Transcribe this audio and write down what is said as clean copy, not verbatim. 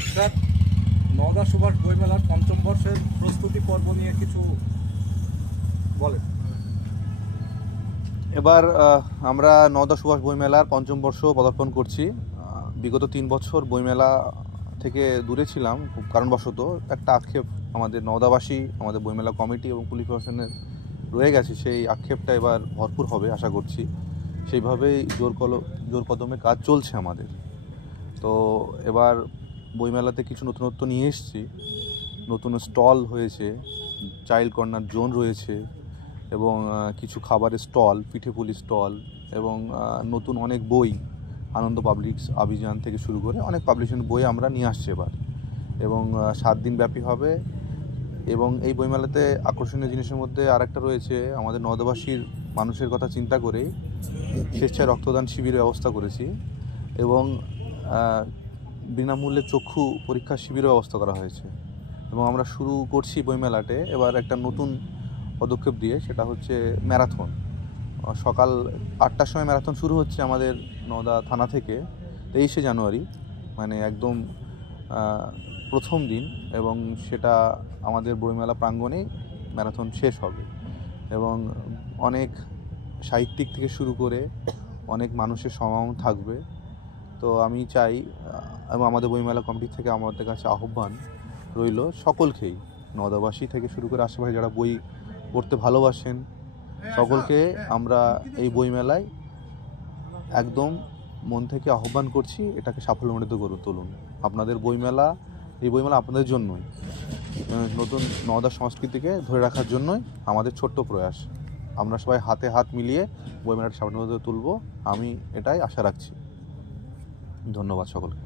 Sir, Nowda Subhash বইমেলার পঞ্চম বর্ষের প্রস্তুতি পর্ব নিয়ে কিছু বলেন। এবার আমরা নওদা সুভাষ বইমেলার পঞ্চম বর্ষ পদার্পণ করছি। বিগত 3 বছর বইমেলা থেকে দূরে ছিলাম কারণবশত। একটা আক্ষেপ আমাদের নওদাবাসী, আমাদের বইমেলা কমিটি এবং পুলিশ প্রশাসনের রয়ে গেছে। সেই আক্ষেপটা এবার ভরপুর হবে আশা করছি। সেইভাবেই জোর কদমে কাজ চলছে আমাদের। তো এবার বইমেলাতে কিছু নতুনত্ব নিয়ে এসেছি। নতুন স্টল হয়েছে, চাইল্ড কর্নার জোন রয়েছে এবং কিছু খাবারের স্টল, পিঠেপুলি স্টল এবং নতুন অনেক বই, আনন্দ পাবলিক্স অভিযান থেকে শুরু করে অনেক পাবলিশন বই আমরা নিয়ে আসছি এবার, এবং 7 দিন ব্যাপী হবে। এবং এই বইমেলাতে আকর্ষণীয় জিনিসের মধ্যে আরেকটা রয়েছে, আমাদের নওদাবাসীর মানুষের কথা চিন্তা করে স্বেচ্ছায় রক্তদান শিবিরের ব্যবস্থা করেছি এবং বিনামূল্যে চক্ষু পরীক্ষা শিবিরের ব্যবস্থা করা হয়েছে। এবং আমরা শুরু করছি বইমেলাতে এবার একটা নতুন পদক্ষেপ দিয়ে, সেটা হচ্ছে ম্যারাথন। সকাল 8টার সময় ম্যারাথন শুরু হচ্ছে আমাদের নওদা থানা থেকে, 23শে জানুয়ারি, মানে একদম প্রথম দিন, এবং সেটা আমাদের বইমেলা প্রাঙ্গণেই ম্যারাথন শেষ হবে। এবং অনেক সাহিত্যিক থেকে শুরু করে অনেক মানুষের সমাগম থাকবে। তো আমি চাই, এবং আমাদের বইমেলা কমিটি থেকে আমাদের কাছে আহ্বান রইল সকলকেই, নওদাবাসী থেকে শুরু করে আশেপাশে যারা বই পড়তে ভালোবাসেন সকলকে আমরা এই বইমেলায় একদম মন থেকে আহ্বান করছি, এটাকে সাফল্যমণ্ডিত করে তুলুন। আপনাদের বইমেলা, এই বইমেলা আপনাদের জন্যই, নতুন নওদা সংস্কৃতিকে ধরে রাখার জন্যই আমাদের ছোট্ট প্রয়াস। আমরা সবাই হাতে হাত মিলিয়ে বইমেলাটা সাফল্যমণ্ডিত তুলব, আমি এটাই আশা রাখছি। ধন্যবাদ সকলকে।